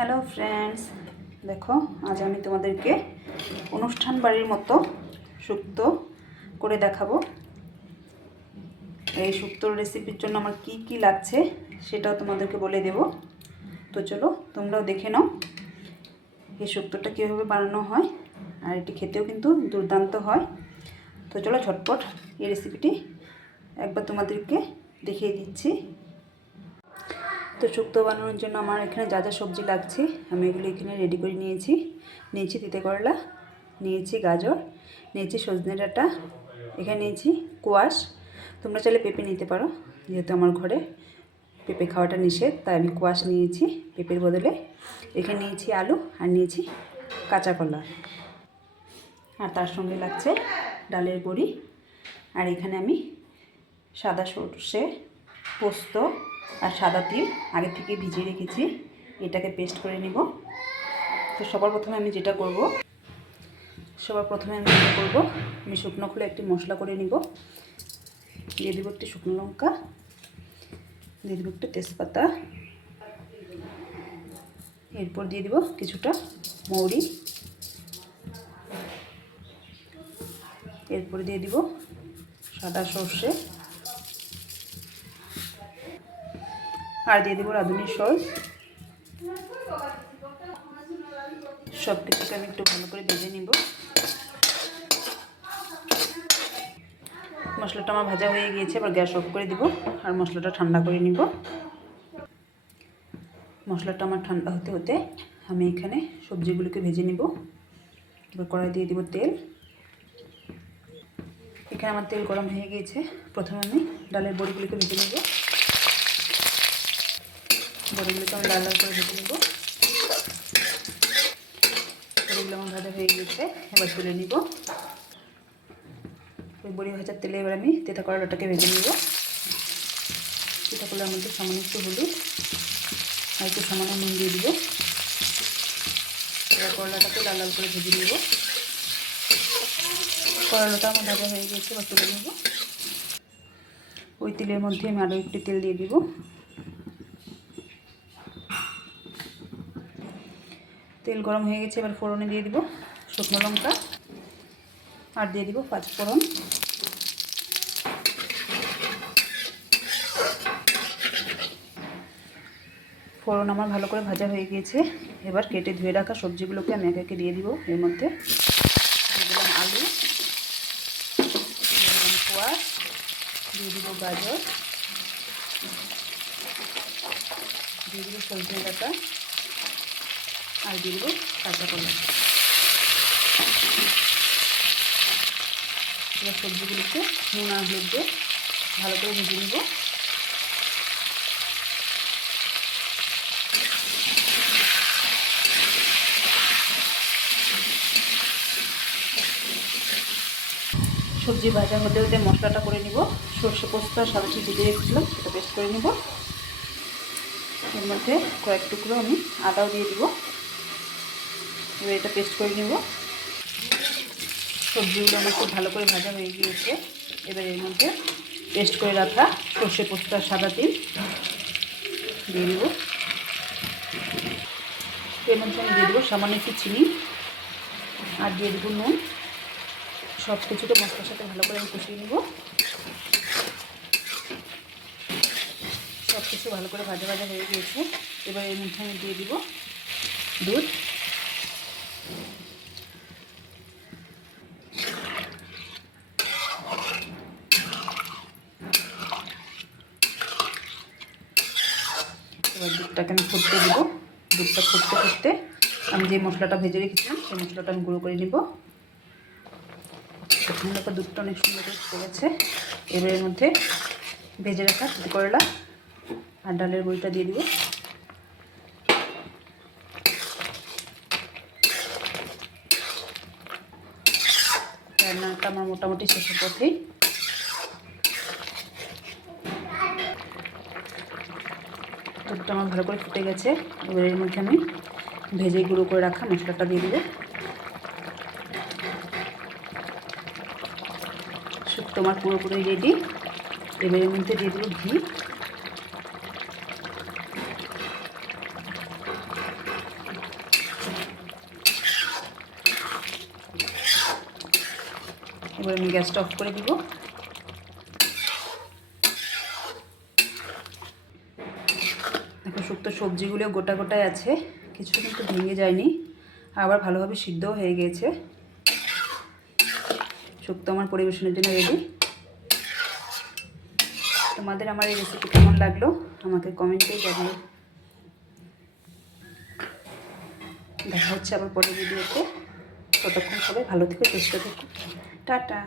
Hello friends, দেখো আজ আমি তোমাদেরকে অনুষ্ঠান বাড়ির মতো শুক্তো করে দেখাবো। এই শুক্তোর রেসিপির জন্য আমার কি কি লাগছে সেটাও তোমাদেরকে বলে দেব। তো চলো তোমরাও দেখে নাও এই শুক্তোটা কীভাবে বানানো হয়, আর এটি খেতেও কিন্তু দুর্দান্ত হয়। তো চলো ঝটপট এই রেসিপিটি একবার তোমাদেরকে দেখিয়ে দিচ্ছি। তো শুক্তো বানানোর জন্য আমার এখানে যা যা সবজি লাগছে আমি এগুলো এখানে রেডি করে নিয়েছি। তিতে করলা, নিয়েছি গাজর, নিয়েছি সজনে ডাঁটা, এখানে নিয়েছি কোয়াশ। তোমরা চাইলে পেঁপে নিতে পারো, যেহেতু আমার ঘরে পেঁপে খাওয়াটা নিষেধ তাই আমি কোয়াশ নিয়েছি পেঁপের বদলে। এখানে নিয়েছি আলু আর নিয়েছি কাঁচা কলা, আর তার সঙ্গে লাগছে ডালের বড়ি। আর এখানে আমি সাদা সর্ষে, পোস্ত আর সাদা তিল আগে থেকে ভিজিয়ে রেখেছি, এটাকে পেস্ট করে নেব। তো সবার প্রথমে আমি যেটা করব আমি শুকনো খোলে একটি মশলা করে নিব। দিয়ে দেবো একটি শুকনো লঙ্কা, দিয়ে দেবো একটু তেজপাতা, এরপর দিয়ে দেবো কিছুটা মৌরি, এরপর দিয়ে দিব সাদা সর্ষে, আর দিয়ে দেবো রাঁধুনি সস। সব কিছুকে আমি একটু ভালো করে ভেজে নিব। মশলাটা আমার ভাজা হয়ে গিয়েছে, এবার গ্যাস অফ করে দিব আর মশলাটা ঠান্ডা করে নিব। মশলাটা আমার ঠান্ডা হতে হতে আমি এখানে সবজিগুলোকে ভেজে নিব। এবার কড়াই দিয়ে দিব তেল। এখানে আমার তেল গরম হয়ে গিয়েছে, প্রথমে আমি ডালের বড়িগুলোকে ভেজে নেব। বড়িগুলোকে আমি লাল লাল করে ভেজে নেব। বড়িগুলো আমার ভাজা হয়ে গিয়েছে, এবার তুলে নিব। ওই বড়ি ভাজার তেলে এবার আমি তেঁতা করলাটাকে ভেজে নেব। তেঁতা করলার মধ্যে সামান্য একটু হলুদ আর একটু সামান্য নুন দিয়ে দিব। এবার করলাটাকে লাল লাল করে ভেজে নেব। করলাটা আমার ভাজা হয়ে গিয়েছে, এবার তুলে নেব। ওই তেলের মধ্যে আমি আরও একটু তেল দিয়ে দিব। তেল গরম হয়ে গেছে, এবার ফোড়নে দিয়ে দিব শুকনো লঙ্কা আর দিয়ে দিব পাঁচ ফোড়ন। ফোড়ন আমার ভালো করে ভাজা হয়ে গিয়েছে, এবার কেটে ধুয়ে রাখা সবজিগুলোকে আমি একে একে দিয়ে দিব। এর মধ্যে দিয়ে দিলাম আলু, দিয়ে দিলাম কোয়াশ, দিয়ে দিব গাজর, দিয়ে দিব সজনে ডাঁটা আর দিয়ে দিব কাঁচা কলা। এবার সবজিগুলোকে নুন আর হলুদ দিয়ে ভালো করে ভেজে নিব। সবজি ভাজা হতে হতে মশলাটা করে নিব। সর্ষে পোস্ত আর সাদা তিল ভিজিয়ে রেখেছিলাম, সেটা পেস্ট করে নিব। এর মধ্যে কয়েক টুকরো আমি আদাও দিয়ে দিব। এবার এটা পেস্ট করে নিব। সবজিগুলো আমার খুব ভালো করে ভাজা হয়ে গিয়েছে, এবার এর মধ্যে পেস্ট করে রাখা সর্ষে পোস্ত আর সাদা তিল দিয়ে দিব। এর মধ্যে আমি দিয়ে দেবো সামান্য একটু চিনি আর দিয়ে দেবো নুন। সব কিছুকে মশলার সাথে ভালো করে আমি কষিয়ে নেব। সব কিছু ভালো করে ভাজা ভাজা হয়ে গিয়েছে, এবার এর মধ্যে আমি দিয়ে দিব দুধ। এবার দুধটাকে আমি ফুটতে দেব। দুধটা ফুটতে ফুটতে আমি যে মশলাটা ভেজে রেখেছিলাম সেই মশলাটা আমি গুঁড়ো করে নেব। এখানে দেখো দুধটা অনেক সুন্দর করে ফুটে গেছে। এবার এর মধ্যে ভেজে রাখা তেঁতো করলা আর ডালের বড়িটা দিয়ে দিব। রান্নাটা আমার মোটামুটি শেষের পথেই। দুধটা আমার ভালো করে ফুটে গেছে, এবার এর মধ্যে আমি ভেজে গুঁড়ো করে রাখা মশলাটা দিয়ে দিব। শুক্তো আমার পুরোপুরি রেডি। এবার এর মধ্যে দিয়ে দেবো ঘি। এবার আমি গ্যাসটা অফ করে দিব। এখন শুক্তো সবজিগুলো গোটা গোটায় আছে, কিছু কিন্তু ভেঙে যায়নি, আবার ভালোভাবে সিদ্ধও হয়ে গিয়েছে। শুক্তো আমার পরিবেশনের জন্য রেডি। তোমাদের আমার এই রেসিপি কেমন লাগলো আমাকে কমেন্টে জানিও। দেখা হচ্ছে আবার পরের ভিডিওতে। ততক্ষণ সবাই ভালো থেকো, সুস্থ থেকো, টাটা।